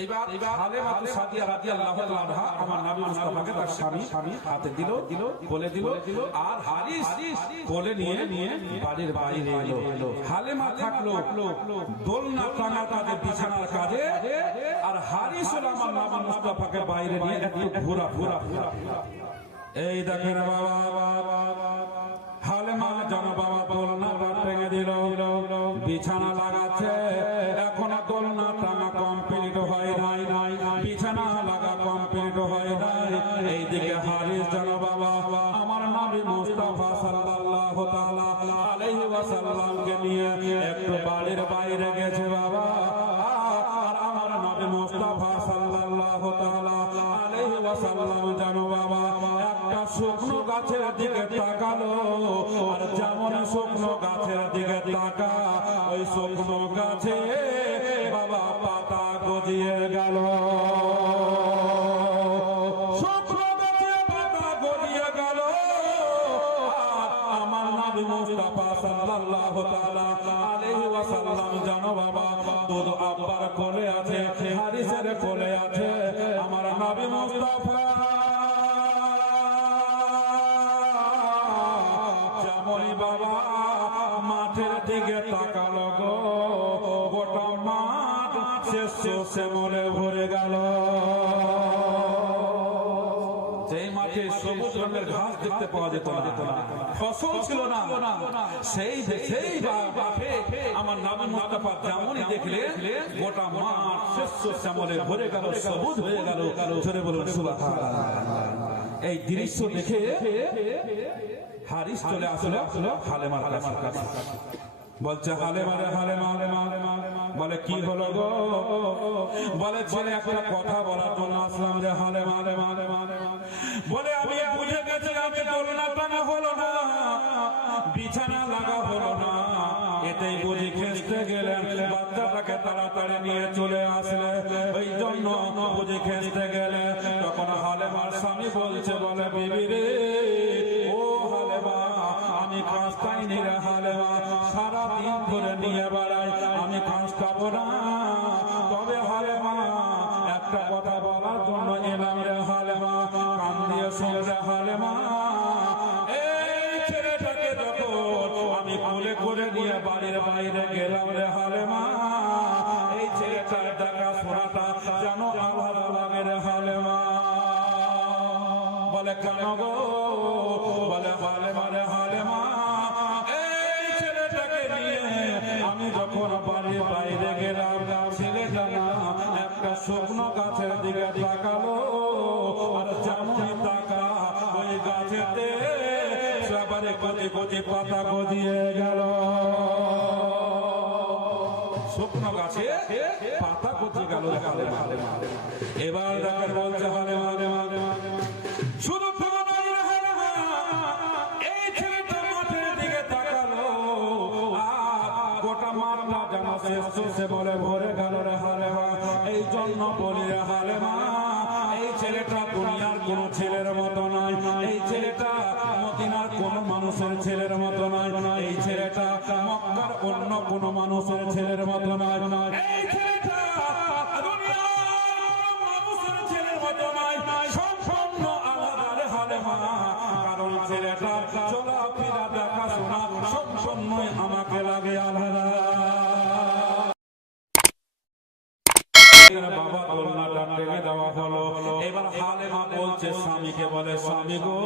এইবার হালেমা সাদিয়া রাদিয়াল্লাহু তাআলা আনহা আমার নবী মুস্তাফাকে তার স্বামী হাতে দিল, কোলে দিল, আর হারিস কোলে নিয়ে বাড়ির বাইরে এলো। হালেমা থাকলো দোলনা টানা কাজে, বিছানার কাজে, আর হারিস হলো আমার নবী মুস্তাফাকে বাইরে নিয়ে একটু ঘোরা। এই দেখেন বাবা, হালেমা যেন বাবা দোলনাটা ভেঙে দিল, বিছানা লাগাচ্ছে, এখনো দোলনা টানা কমপ্লিট হয় নাই, বিছানা লাগা কমপ্লিট হয় নাই। এইদিকে হারিস যেন বাবা আমার নবী মুস্তাফা সাল্লাল্লাহু তাআলা আলাইহি ওয়াসাল্লামকে নিয়ে একটু বাড়ির বাইরে গেছে বাবা। আর আমার নবী মুস্তাফা সাল্লাল্লাহু তাআলা আলাইহি ওয়াসাল্লাম যেন বাবা একটা শুকনো গাছের দিকে তাকালো, আর যেমন শুকনো গাছের দিকে তাকা, ওই শুকনো গাছে বাবা পাতা গজিয়ে গেল। শুকনো গাছে পাতা গজিয়ে গেল, আর আমার নবী মুস্তাফা সাল্লাল্লাহু তাআলা আলাইহি ওয়াসাল্লাম জানো বাবা দুধ আব্বার কোলে আছে, হারিসের কোলে আছে। আমার নবী মুস্তাফা যেমনই বাবা মাঠের দিকে তাকালো গো, গোটা মাঠ শস্যে মরে ভরে গেল। যেই মাঠে সবুজ রঙের ঘাস দেখতে পাওয়া যেত না, ফসল ছিল না, সেই মাঠে আমার নবী মুস্তাফা যেমনই দেখলে গোটা মাঠ শস্য শ্যামলে ভরে গেল, সবুজ হয়ে গেল। জোরে বলুন সুবহানাল্লাহ। এই দৃশ্য দেখে হারিস চলে আসলো হালেমার কাছে, বলছে হালেমা, বলে কি হলো গো? বলে ছেলে একটা কথা বলার জন্য আসলাম রে হালেমা। বলে আমি বুঝে গেছি, আমি দোলনা টানা হলো না, বিছানা লাগা হলো না, এতেই বুঝি খেঁচতে গেলেন, বাচ্চাটাকে তাড়াতাড়ি নিয়ে চলে আসলে, ওই জন্য বুঝি খেঁচতে গেলে। তখন হালেমার স্বামী বলছে, বলে বিবি রে, ও হালেমা, আমি খাঁচতাই নি রে হালেমা, সারাদিন ধরে নিয়ে বেড়াই, আমি খাঁচতাবো না। তবে হালেমা একটা কথা বলার জন্য এলাম রে হালেমা, কান দিয়ে শোন রে হালেমা। এই ছেলেটাকে যখন আমি কোলে করে নিয়ে বাড়ির বাইরে গেলাম রে হালেমা, এই ছেলেটার দেখা শোনাটা যেন আলাদা লাগে রে হালেমা। বলে কেন গো? বলে হালেমা রে হালেমা, এই ছেলেটাকে নিয়ে আমি যখন বাড়ির বাইরে গেলাম, ছেলেটা না একটা শুকনো গাছের দিকে তাকালো, আর যেমনই তাকা ওই গাছেতে সবারে কচি পাতা গজিয়ে গেল। শুকনো গাছে পাতা গজিয়ে গেল হালেমা। এবার ডাকার বলছে হালেমা, শুধু এই ছেলেটা মাঠের দিকে তাকালো, আর গোটা মাঠটা যেন শেষে বলে ভরে গেল রে হালেমা। এই জন্য বলি রে হালেমা, এই ছেলেটা দুনিয়ার কোন ছেলের মতো নয়, এই ছেলেটা মদিনার কোন মানুষের ছেলের মতো নয়, এই ছেলেটা মক্কার অন্য কোন মানুষের ছেলের মতো নয়, এই ছেলেটা দুনিয়ার মানুষের ছেলের মতো নয়, সম্পূর্ণ আলাদা রে হালেমা। কারণ ছেলেটার চলাফেরা দেখাশোনা সম্পূর্ণই আমাকে লাগে আলাদা। বাবা দোলনাটা টেনে দেওয়া হলো। এবার হালেমা বলছে স্বামীকে, বলে স্বামী গো,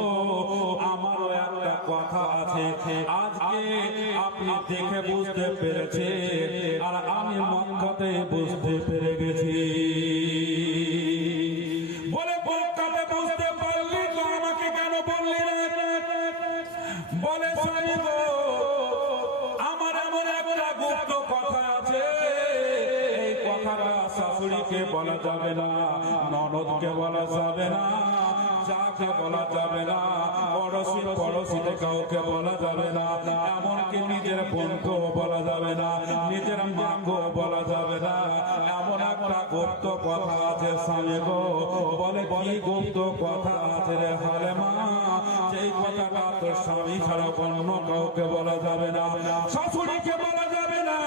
আমারও একটা কথা আছে, আজকে আপনি দেখে বুঝতে পেরেছে, আর আমি মক্কাতে বুঝতে পেরে গেছি। বলে মক্কাতে বুঝতে পারলি তো আমাকে কেন বললি না? বলে স্বামী গো, আমার এমন একটা গুপ্ত কথা আছে, এই কথাটা শাশুড়িকে বলা যাবে না, ননদকে বলা যাবে না, যাকে বলা যাবে না, পড়োশিতে কাউকে বলা যাবে না, এমনকি নিজের বোনকেও বলা যাবে না, নিজের মাকেও বলা যাবে না। এমন একটা গুপ্ত কথা আছে স্বামী গো। বলে কি গুপ্ত কথা আছে রে হালেমা? যেই কথাটা তোর স্বামী ছাড়া অন্য কাউকে বলা যাবে না, শাশুড়িকে বলা যাবে না,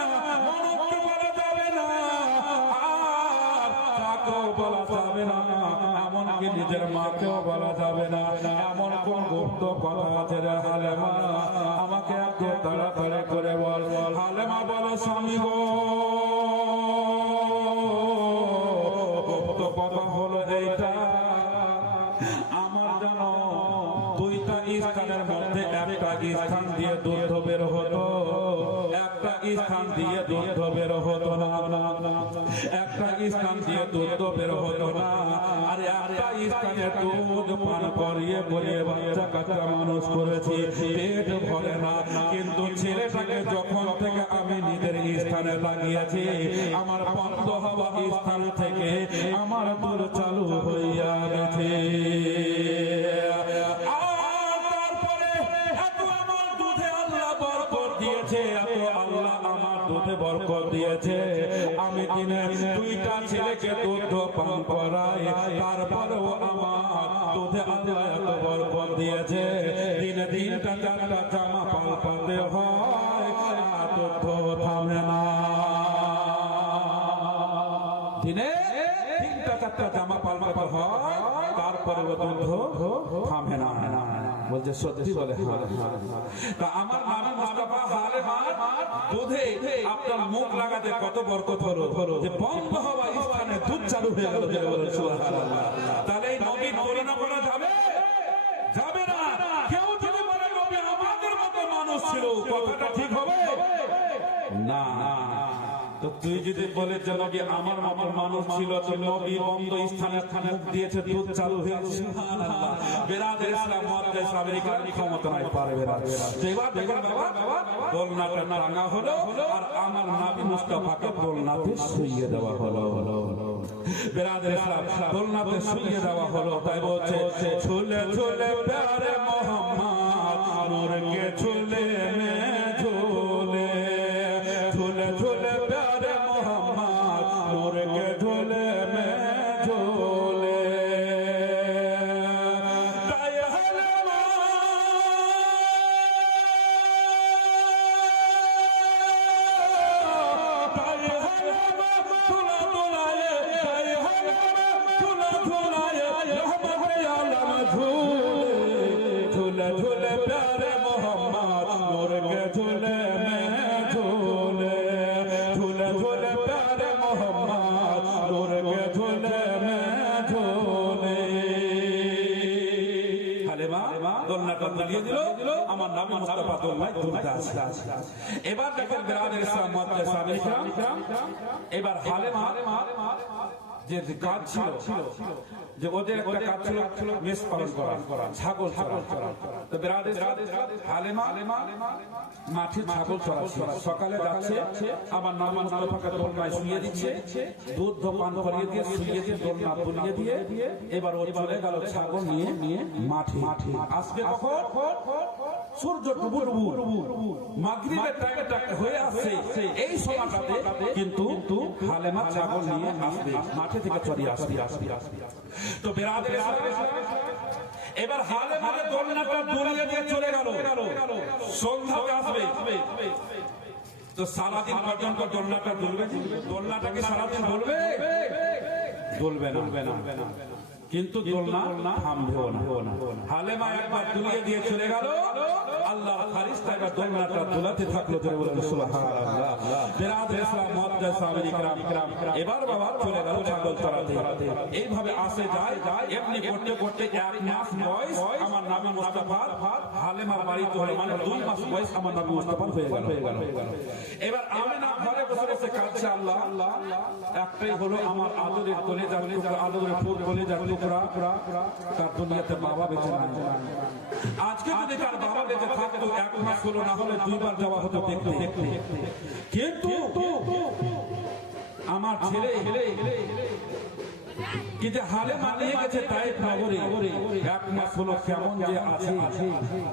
ননদকে বলা যাবে না, আর বাবাকেও বলা যাবে না, এমনকি নিজের মাকেও বলা যাবে না। এমন কোন গুপ্ত কথা আছে রে হালেমা, আমাকে একটু তাড়াতাড়ি করে বল। হালেমা বলে স্বামী গো, গুপ্ত কথা হলো এইটা, আমার যেন দুইটা স্থানের মধ্যে একটা স্থান দিয়ে দুধ বের হতো, একটা স্থান দিয়ে দুধ বের হতো না, একটা স্থান দিয়ে দুধ বের হতো না, আর একটা স্থানে দুধ পান করিয়ে করিয়ে বাচ্চা কাচ্চা মানুষ করেছি, পেট ভরে না। কিন্তু ছেলেটাকে যখন থেকে আমি নিজের স্থানে লাগিয়েছি, আমার বন্ধ হওয়া স্থান থেকে আমার দুধ চালু হইয়া গেছে। বরকত দিয়েছে, আমি কিনে দুইটা ছেলেকে দুধ পান করাই, তারপরেও আমার দুধে আল্লাহ এত বরকত দিয়েছে। দিনে তিনটা চারটা জামা পাল্টাতে হয়, দুধ থামে না। দিনে তিনটা চারটা জামা পাল্টাতে হয়, তারপরেও দুধ থামে না। বলছে সত্যি বলে? তা আমার নামে মুস্তাফা হালেমার দুধে আপনার মুখ লাগাতে কত বরকত হলো, যে বন্ধ হওয়া স্থানে দুধ চালু হয়ে গেল। সুবহানাল্লাহ। তাহলে এই নবী তুলনা করা যাবে? যাবে না। কেউ যদি বলে নবী আমাদের মতো মানুষ ছিল, কথাটা ঠিক হবে না। তো তুই যদি বলে যে নবী আমার মতো মানুষ ছিল, তো নবী বন্ধ স্থানে মুখ দিয়েছে, দুধ চালু হয়েছে। সুবহানাল্লাহ। বেরাদের ইসলাম মুআদ্দিস আমেরিকার ক্ষমতা নাই, পারবে না। এবার দেখেন বাবা, দোলনাটা টাঙা হলো, আর আমার নবী মুস্তাফাকে দোলনাতে শুইয়ে দেওয়া হলো। বেরাদের ইসলাম দোলনাতে শুইয়ে দেওয়া হলো। তাই বলছে ঝুলে ঝুলে প্যারে মোহাম্মদ নূর কে ঝুলে মে ঝুলে, ঝুলে ঝুলে প্যারে মোহাম্মদ নূর কে ঝুলে মে ঝুলে। তাই হালেমা তুলা তুলায়ে, তাই হালেমা তুলা তুলায়ে রহমতে আলম ঝুলে, ঝুলে ঝুলে প্যারে মোহাম্মদ নূর কে ঝুলে মে ঝুলে, ঝুলে ঝুলে প্যারে মোহাম্মদ নূর কে ঝুলে মে ঝুলে। হালেমা দোলনাটা দুলিয়ে দিল, আমার নবী মুস্তাফা দোলনায় দুলতে আসে। এবার দেখেন বেরাদের ইসলাম মুআদ্দিস আমেরিকান, এবার হালেমা যে কাজ ছিল, যে ওদের একটা কাজ ছিল মেষ পালন করা, ছাগল চড়া। তো বেরাদের হালেমা মাঠে ছাগল চড়াচ্ছে। সকালে যাচ্ছে, আমার নবী মুস্তাফাকে দোলনায় শুইয়ে দিচ্ছে, দুধ পান করিয়ে দিয়ে শুইয়ে দিয়ে দোলনা তুলিয়ে দিয়ে এবার ও চলে গেল ছাগল নিয়ে মাঠে। আসবে কখন? সূর্য ডুবুর মাগরিবের টাইমে হয়ে আসছে, এই সময়টাতে কিন্তু হালেমা ছাগল নিয়ে আসবে, মাঠে থেকে চড়িয়ে আসবে। তো বেরাদের এবার হালেমাকে দোলনাটা দুলিয়ে দিয়ে চলে গেল, সন্ধ্যাতে আসবে। তো সারাদিন পর্যন্ত দোলনাটা দুলবে, দোলনাটাকে সারাদিন দুলবে না, কিন্তু দোলনা থামবেও না। হালেমা একবার দুলিয়ে দিয়ে চলে গেল, আল্লাহর ফারিস্তা এবার দোলনাটা দুলাতে থাকলো। সুবহানাল্লাহ। বেরাদের ইসলাম মুআদ্দিস আমেরিকান, এবার বাবা চলে গেল ছাগল চড়াতে। এইভাবে আসে যায়, এমনি করতে করতে 1 মাস বয়স আমার নবী মুস্তাফার হালেমার বাড়িতে হলো, মানে 2 মাস বয়স আমার নবী মুস্তাফার হয়ে গেল। এবার আমিনা ঘরে বসে বসে কাঁদছে, আল্লাহ একটাই হলো আমার আদরের কলিজার টুকরা, আদরের ফুল কলিজার টুকরা, তার দুনিয়াতে বাবা বেঁচে নাই। আজকে যদি তার বাবা বেঁচে থাকতো 1 মাস হলো, না হলে 2 বার যাওয়া হতো দেখতে। কিন্তু আমার ছেলে কিন্তু হালেমা নিয়ে গেছে তাইফ নগরে, 1 মাস হলো কেমন যে আছে,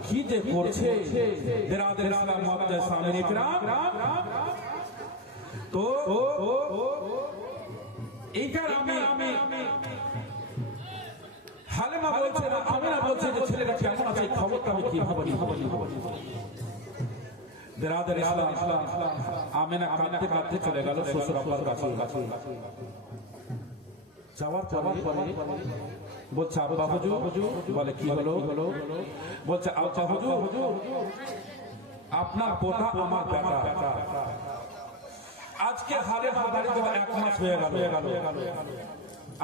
কি যে করছে। বেরাদের ইসলাম মুআদ্দিস আমেরিকান, তো এইখানে আমি হালেমা বলছে না, আমিনা বলছে যে ছেলেটা কেমন আছে, খবরটা আমি কিভাবে নিব। বেরাদের ইসলাম আমিনা কাঁদতে কাঁদতে চলে গেল শ্বশুর আব্বার কাছে। যাওয়ার পরে বলছে আব্বা হুজুর, বলে কি হলো? বলছে আব্বা হুজুর, আপনার পোতা আমার বেটা আজকে হারে হাদারি তো 1 মাস হয়ে গেল।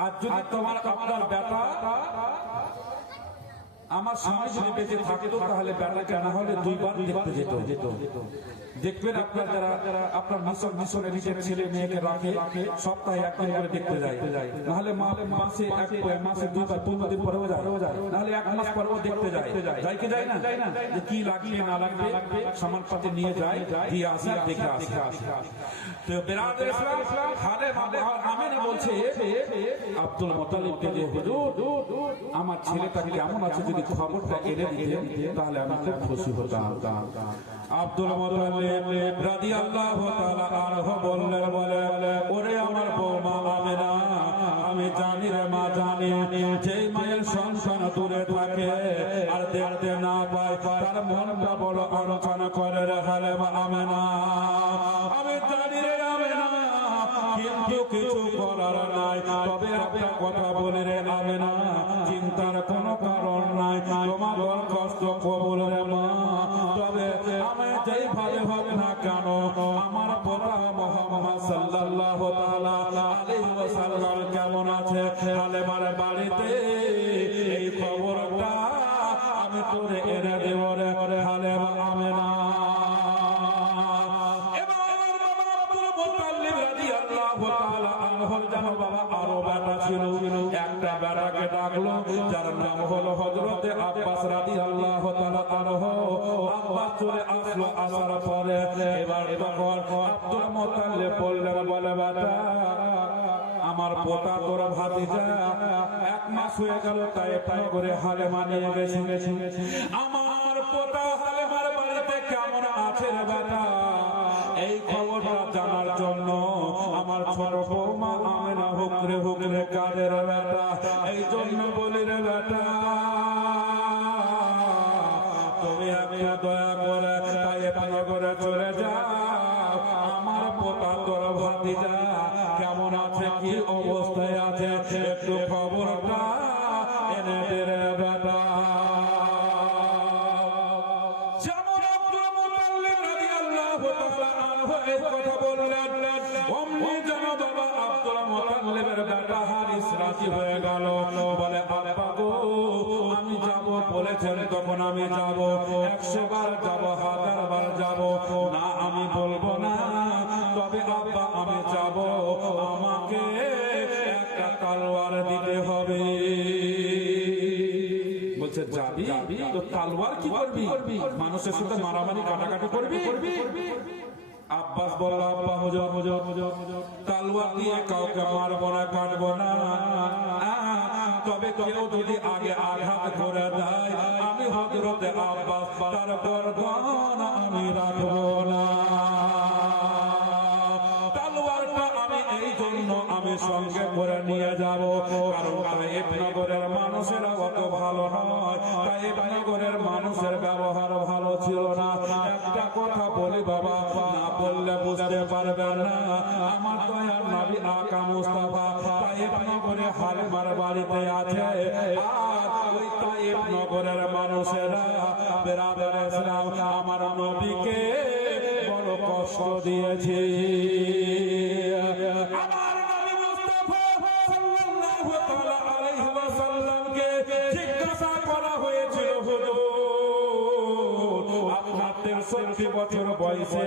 আর যদি তোমার আপনার বেটা আমার স্বামী যদি বেঁচে থাকতো তাহলে বেটা কেন হলে 2 বার দেখতে যেত। দেখবেন আপনার যারা আপনার মিশরে নিজের ছেলে মেয়েকে রাখে সপ্তাহে 1 দিন করে দেখতে যায়, নাহলে মাসে 2 বার 15 দিন পরেও যায়, নাহলে 1 মাস পরেও দেখতে যায় কি যায় না যে কি লাগবে না লাগবে সামান পাতি নিয়ে যায়, দিয়ে আসি দেখে আসি। তো বিরাদর ইসলাম খালে আমিনা বলছে আব্দুল মুত্তালিবকে যে হুজুর আমার ছেলেটা কেমন আছে যদি খবরটা এনে দিতেন তাহলে আমি খুব খুশি হতাম। আব্দুল মুত্তালিব রাদিয়াল্লাহু তাআলা আনহু বললেন, ওরে আমার বৌমা আমিনা, আমি জানি রে মা, জানি যে মায়ের সন্তান দূরে থাকে আর দেখতে না পায় তার মনটা বড় আলোচনা করে রে হালেমা আমিনা। আমি জানি রে আমিনা, কিন্তু কিছু করার নাই। তবে একটা কথা বলে রে আমিনা, চিন্তার কোনো কারণ নাই, তোমার কষ্ট কবুল রে মা। তবে আমি যেইভাবে হোক না কেন আমার পোতা মুহাম্মদ সাল্লাল্লাহু তাআলা আলাইহি ওয়াসাল্লাম কেমন আছে হালেমার বাড়িতে এই খবরটা আমি তোরে এনে দেব রে হালেমা আমিনা। আরো বেটা ছিল, একটা বেটাকে ডাকলো যার নাম হলো হযরতে আব্বাস রাদিয়াল্লাহু তাআলা আনহু। আব্বাস চলে আসলো, আসার পরে এবার তখন আব্দুল মুত্তালিব বললেন, বলে বেটা আমার পোতা তোর ভাতিজা 1 মাস হয়ে গেল তায়েফ নগরে হালেমা নিয়ে গেছে। আমার পোতা হালেমার বাড়িতে কেমন আছে রে বেটা, এই খবরটা জানার জন্য আমার ছোট বৌমা আমিনা হুকরে কাঁদে রে বেটা। এই জন্য বলি রে বেটা, তুমি আমি দয়া করে তায়েফ নগরে চলে যাও, আমার পোতা তোর ভাতিজা কেমন আছে, কি অবস্থায় আছে, একটু খবরটা এনে দে রে বেটা। কথা বললেন, অমনি যেন বাবা আব্দুল মুত্তালিবের বেটা হারিস রাজি হয়ে গেল। বলে আব্বা গো, আমি যাব বলেছেন তখন আমি যাব, 100 বার যাব, 1000 বার যাব, না আমি বলবো না। তবে আব্বা আমি যাব, আমাকে একটা তলোয়ার দিতে হবে। বলছে যাবি তো তলোয়ার কি করবি, মানুষের সাথে মারামারি কাটাকাটি করবি? আব্বাস বলল, আব্বা হুজুর তলোয়ার দিয়ে কাউকে মারবো না, কাটবো না, তবে কেউ যদি আগে আঘাত করে দেয় আমি হযরতে আব্বাস তার গর্দান আমি রাখবো না। তলোয়ারটা আমি এই জন্য আমি সঙ্গে করে নিয়ে যাব, কারণ তায়েফ নগরের মানুষেরা অত ভালো নয়, তায়েফ নগরের মানুষের ব্যবহার ভালো ছিল না। একটা কথা বলি বাবা, না বললে বুঝতে পারবেন না, আমার দয়ার নবী আকা মুস্তাফা তায়েফ নগরে হালেমার বাড়িতে আছে, আর ওই তায়েফ নগরের মানুষেরা বিরাদর ইসলাম আমার নবীকে বড় কষ্ট দিয়েছে। আমার নবী মুস্তাফা সাল্লাল্লাহু তাআলা আলাইহি ওয়াসাল্লামকে জিজ্ঞাসা করা হয়েছিল, হুজুর আপনার 63 বছর বয়সে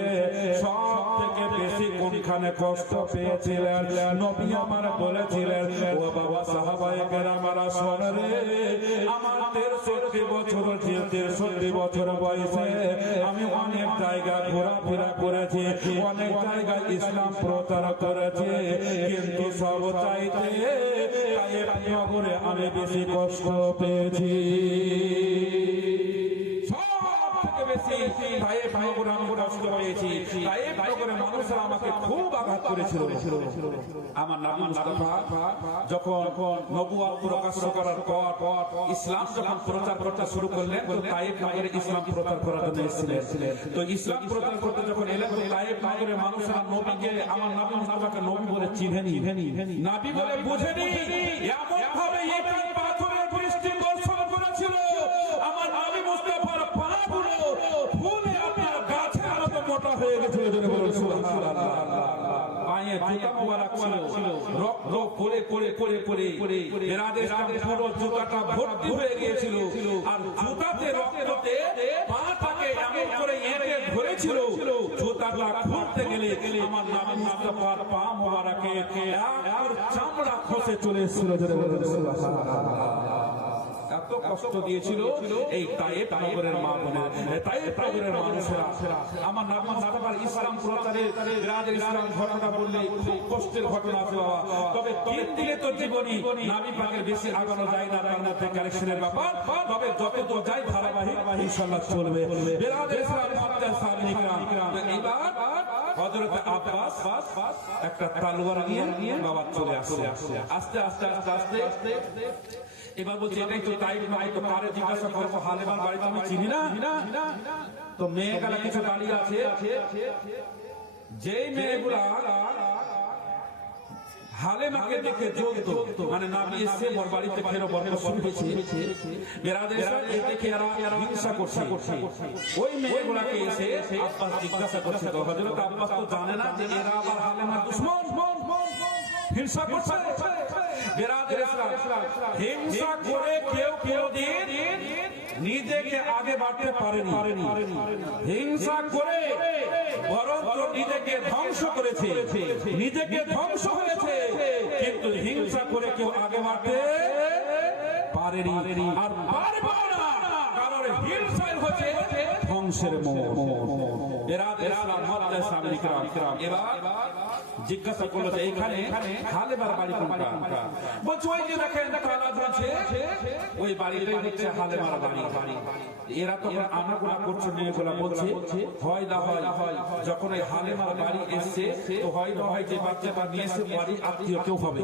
সব থেকে বেশি কোনখানে কষ্ট পেয়েছিলেন? নবী আমার বলেছিলেন, ও বাবা সাহাবায়ে কেরামরা শোন রে, আমার 63 বছর বয়সে আমি অনেক জায়গা ঘোরাফেরা করেছি, অনেক জায়গায় ইসলাম প্রচার করেছি, কিন্তু সব চাইতে তায়েফ নগরে আমি বেশি কষ্ট পেয়েছি। তায়েফ নগরে আমি কষ্ট পেয়েছি, তায়েফ নগরের মানুষরা আমাকে খুব আঘাত করেছিল। আমার নবী মুস্তাফা যখন নবুয়ত প্রকাশ করার পর ইসলাম যখন প্রচার করতে শুরু করলেন, তো তায়েফ নগরে ইসলাম প্রচার করার জন্য এসেছিলেন। তো ইসলাম প্রচার করতে যখন এলেন, তো তায়েফ নগরের মানুষরা নবীকে, আমার নবী মুস্তাফাকে নবী বলে চিনেনি, নবী বলে বুঝেনি, পরে পরে পরে পরে বেরাদের ইসলাম পুরো জুতাটা ভর্তি হয়ে গিয়েছিল আর জুতাতে রক্ততে পাটাকে এমন করে এঁটে ধরেছিল জুতাটা খুলতে গেলে আমার নবী মুস্তাফার পা মোবারকে আর চামড়া খসে চলে এসেছিল। এত কষ্ট দিয়েছিল এই তায়েফ নগরের মা বোনের, তায়েফ নগরের মানুষেরা। আমার নবী মুস্তাফার ইসলাম প্রচারের বেরাদের ইসলাম ঘটনা বললে খুব কষ্টের ঘটনা আছে বাবা। তবে 3 দিনে তো জীবনী নবী পাকের বেশি আগানো যায় না, তার মধ্যে কালেকশনের ব্যাপার। তবে যতদূর যায় ধারাবাহিক ইনশাআল্লাহ চলবে। বেরাদের ইসলাম মাদ্দার সাহাবায়ে কিরাম এবার হযরত আব্বাস একটা তলোয়ার নিয়ে বাবা চলে আসছে। আস্তে আস্তে আস্তে আস্তে এবার বলছে এটাই তো তাইফ নয় তো কারে জিজ্ঞাসা করবো, হালেমার বাড়ি তো আমি চিনি না। তো মেয়েগুলা কিছু দাঁড়িয়ে আছে, যেই মেয়েগুলা হালেমাকে দেখে জ্বলতো, মানে নবী এসে ওর বাড়িতে ফেরো বর্ণ শুরু হয়েছে, বেরাদের ইসলাম এই দেখে এরা হিংসা করছে। ওই মেয়েগুলাকে এসে আব্বাস জিজ্ঞাসা করছে, তো হযরত আব্বাস তো জানে না যে এরা আবার হালেমার দুশমন, হিংসা করছে। বেরাদের ইসলাম হিংসা করে কেউ দিন নিজেকে আগে বাড়তে পারেনি, হিংসা করে বরং নিজেকে ধ্বংস করেছে, নিজেকে ধ্বংস হয়েছে, কিন্তু হিংসা করে কেউ আগে বাড়তে পারেনি আর পারবে না, কারণ হিংসাই হচ্ছে ধ্বংসের মূল। বেরাদের ইসলাম মাদ্দার সাহাবায়ে কিরাম এবার জিজ্ঞাসা করলো যে এখানে হালেমার বাড়ি কোনটা? বলছে ওই যে দেখেন তালা ঝুলছে, ওই বাড়িটাই হচ্ছে হালেমার বাড়ি। এরা তখন আনাগোনা করছে, মেয়েগুলা বলছে হয় না হয় যখন ওই হালেমার বাড়ি এসছে তো হয় না হয় যে বাচ্চাটা নিয়ে এসে বাড়ি আত্মীয় কেউ হবে,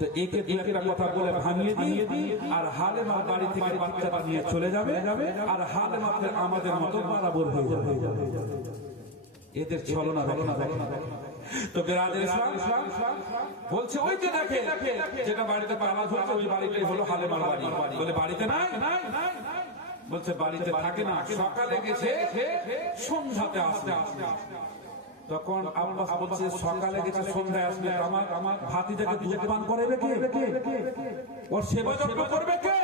তো একে দু একটা কথা বলে ভাঙিয়ে দিই আর হালেমার বাড়ি থেকে বাচ্চাটা নিয়ে চলে যাবে আর হালেমাকে আমাদের মতো বরাবর হয়ে যাবে। এদের ছলনা দেখে। তো বেরাদের ইসলাম বলছে ওই যে দেখে যেটা বাড়িতে তালা ঝুলছে ওই বাড়িটাই হলো হালেমার বাড়ি। বলে বাড়িতে নাই? বলছে বাড়িতে থাকে না, সকালে গেছে সন্ধ্যাতে আসবে। তখন আব্বাস বলছে সকালে গেছে সন্ধ্যায় আসবে, আমার ভাতিজাকে দুধ পান করাবে কে, ওর সেবা যত্ন করবে কে?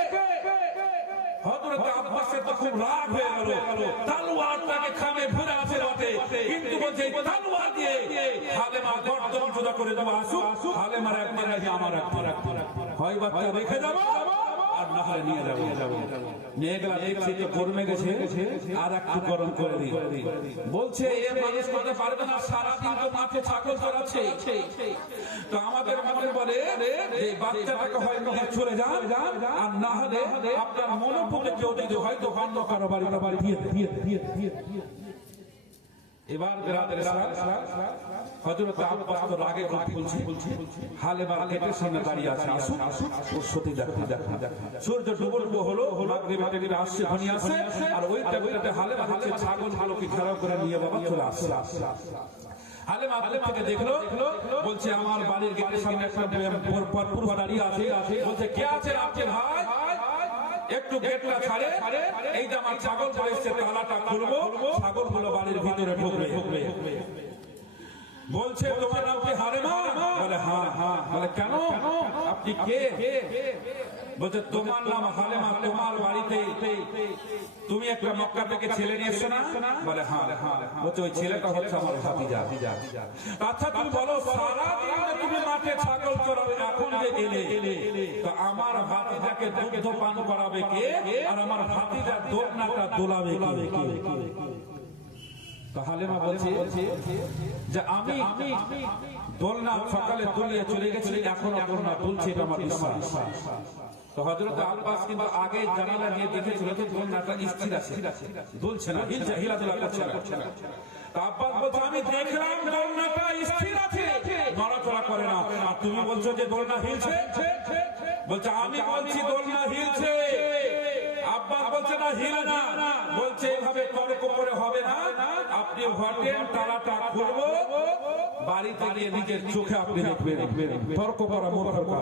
হযরত আব্বাসের তো খুব রাগ হয়ে গেল, তলোয়ারটাকে খামে ভরে আছে রাতে, কিন্তু বলছে তলোয়ার দিয়ে হালেমা গর্দন জোড়া করে দেবো, আসুক হালেমার একবার নাকি আমার একবার, হয় বাচ্চা রেখে যাবো আর না হলে নিয়ে যাবো। মেয়েগুলা দেখছে তো গরমে গেছে আর একটু গরম করে দিই। বলছে এ মানুষ করতে পারবে না, সারাদিন তো মাঠে ছাগল চড়াচ্ছে। তো আমাদের মনে বলে এই বাচ্চাটাকে হয় নিয়ে চলে যান আর না হলে আপনার মনোপুরে কেউ যদি হয়তো অন্য কারো বাড়ি দিয়ে। এবার বেরাদের ইসলাম হযরত আব্বাস তো রাগে বলছে হালেমার গেটের সামনে দাঁড়িয়ে আছে, আসুক ওর সতী দেখা। সূর্য ডুবো হলো, মাগরিবের দিকে আসছে ঘনি আসে আর ওই টাইমটাতে হালেমা হচ্ছে ছাগলগুলোকে ঘেরাও করে নিয়ে বাবা চলে আসছে। হালেমা থেকে দেখলো, বলছে আমার বাড়ির গেটের সামনে একটা পুরুষ দাঁড়িয়ে আছে, বলছে কে আছে আপনি ভাই? একটু গেটটা ছাড়ে, এই যে আমার ছাগল পড়ে এসছে, তালাটা খুলবো, ছাগলগুলো বাড়ির ভিতরে ঢুকবে। বলছে তোমার নাম কি হালেমা? বলে হ্যাঁ। বলে কেন, আপনি কে? বলছে তোমার নাম হালেমা, তোমার বাড়িতে তুমি একটা মক্কা থেকে ছেলে নিয়ে এসছো না? বলে হ্যাঁ। বলছে ওই ছেলেটা হচ্ছে আমার ভাতিজা। আচ্ছা তুমি বলো সারাদিন তুমি মাঠে ছাগল চড়াবে, এখন যে এলে তো আমার ভাতিজাকে দুগ্ধ পান করাবে কে আর আমার ভাতিজার দোলনাটা দোলাবে কে? তো হালেমা বলছে যে আমি দোলনা সকালে তুলিয়ে চলে গেছি, এখনো দোলনা দুলছে, এটা আমার বিশ্বাস। তো হযরত আব্বাস কিন্তু আগে জানালা দিয়ে দেখেছিল যে দোলনাটা স্থির আছে, দুলছে না, হিলাদুলা করছে না। তো আব্বাস বলছে আমি দেখলাম দোলনাটা স্থির আছে, নড়াচড়া করে না, আর তুমি বলছো যে দোলনা হিলছে। বলছে আমি বলছি দোলনা হিলছে। আব্বাস বলছে না হিলে না, বলছে এইভাবে তর্ক করে হবে না, আপনি হটেন, তালাটা খুলবো, বাড়িতে গিয়ে নিজের চোখে আপনি দেখবেন, তর্ক করা মূর্খতা।